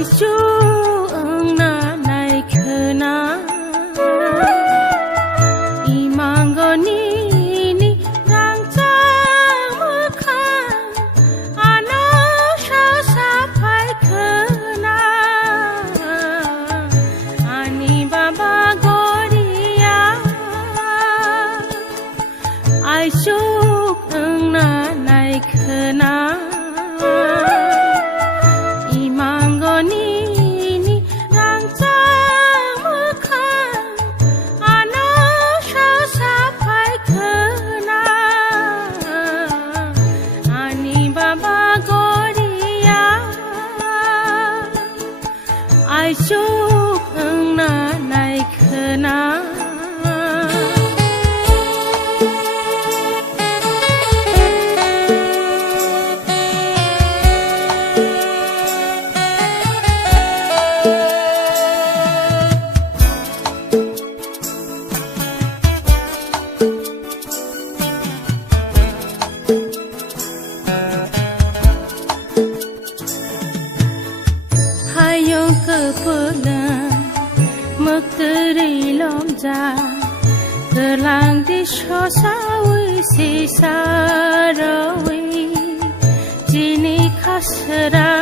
ai chú ưng na này khờ na imang go ni rang chang mơ khang ano sha sa phai khờ na ani baba goria ai chú ưng na này khờ na ai chúc ưng na này khờ na hayong kepala mekteri lomja kelang di shosawi sisarawi jini khasarawi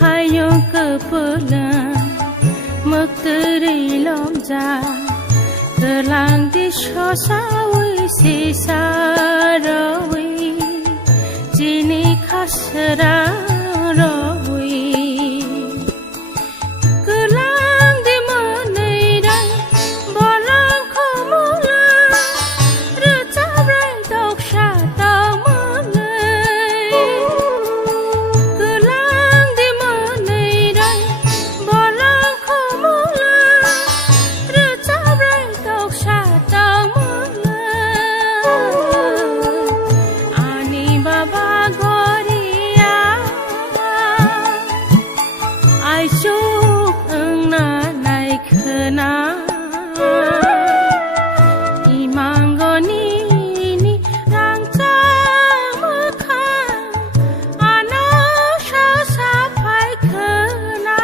hayong kepala mekteri lomja kelang di shosawi sisarawi jini khasarawi kelang di manai dai bolang khomula recabrai dok sha tau manai kelang di manai dai bolang khomula recabrai dok sha tau manai ani baba ai chúc ưng na này khờ na imang go ni rang chang mơ khang ano sha sa phai khờ na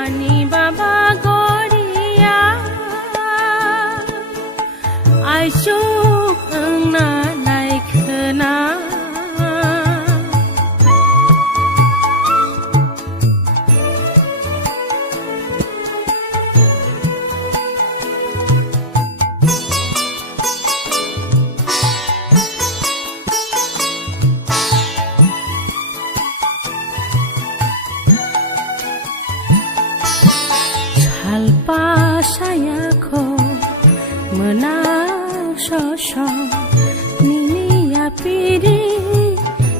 ani baba goria ai chúc ưng na này khờ na alpa saya ko menang sosok nini ya piri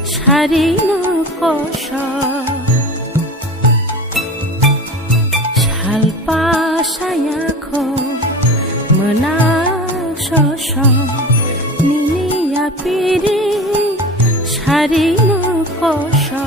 shari no kosho alpa saya ko menang sosok nini ya piri shari no kosho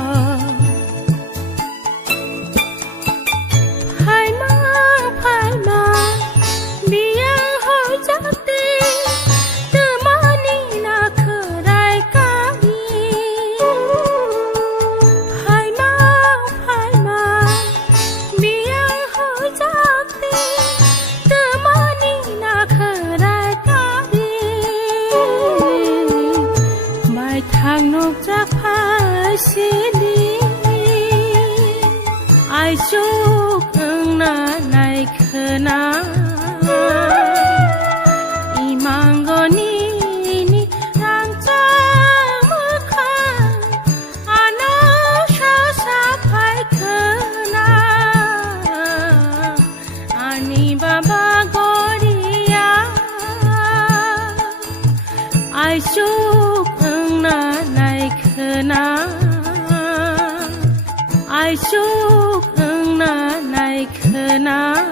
thang nốc chắc phải xin đi ai chúc ưng na này khờ na imang go ni rang chang mơ khang ano sha sa phai khờ na ani baba goria ai chúc ưng na này khờ na ai chúc ưng na này khờ na